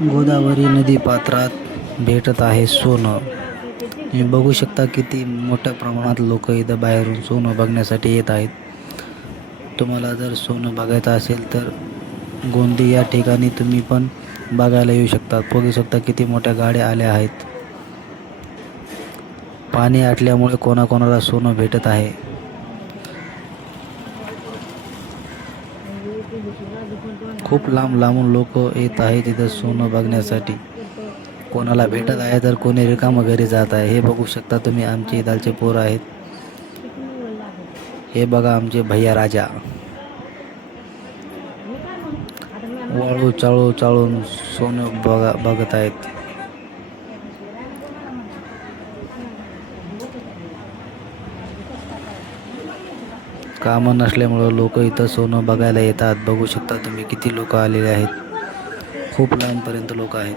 गोदावरी नदी पात्रात भेटत आहे सोनं. तुम्ही बघू शकता किती मोठ्या प्रमाणात लोक इथं बाहेरून सोनं बघण्यासाठी येत आहेत. तुम्हाला जर सोनं बघायचं असेल तर गोंदी या ठिकाणी तुम्ही पण बघायला येऊ शकता. बघू शकता किती मोठ्या गाड्या आल्या आहेत. पाणी आटल्यामुळे कोणाकोणाला सोनं भेटत आहे. खूप लांब लांबून लोक येत आहेत तिथं सोनं बघण्यासाठी. कोणाला भेटत आहे तर कोणी रिकामं घरी जात आहे. हे बघू शकता तुम्ही आमचे इथालचे पोरं आहेत. हे बघा आमचे भैया राजा वाळू चाळू चाळून सोनं बघत आहेत. कामं नसल्यामुळं लोक इथं सोनं बघायला येतात. बघू शकता तुम्ही किती लोक आलेले आहेत. खूप लांबपर्यंत लोक आहेत.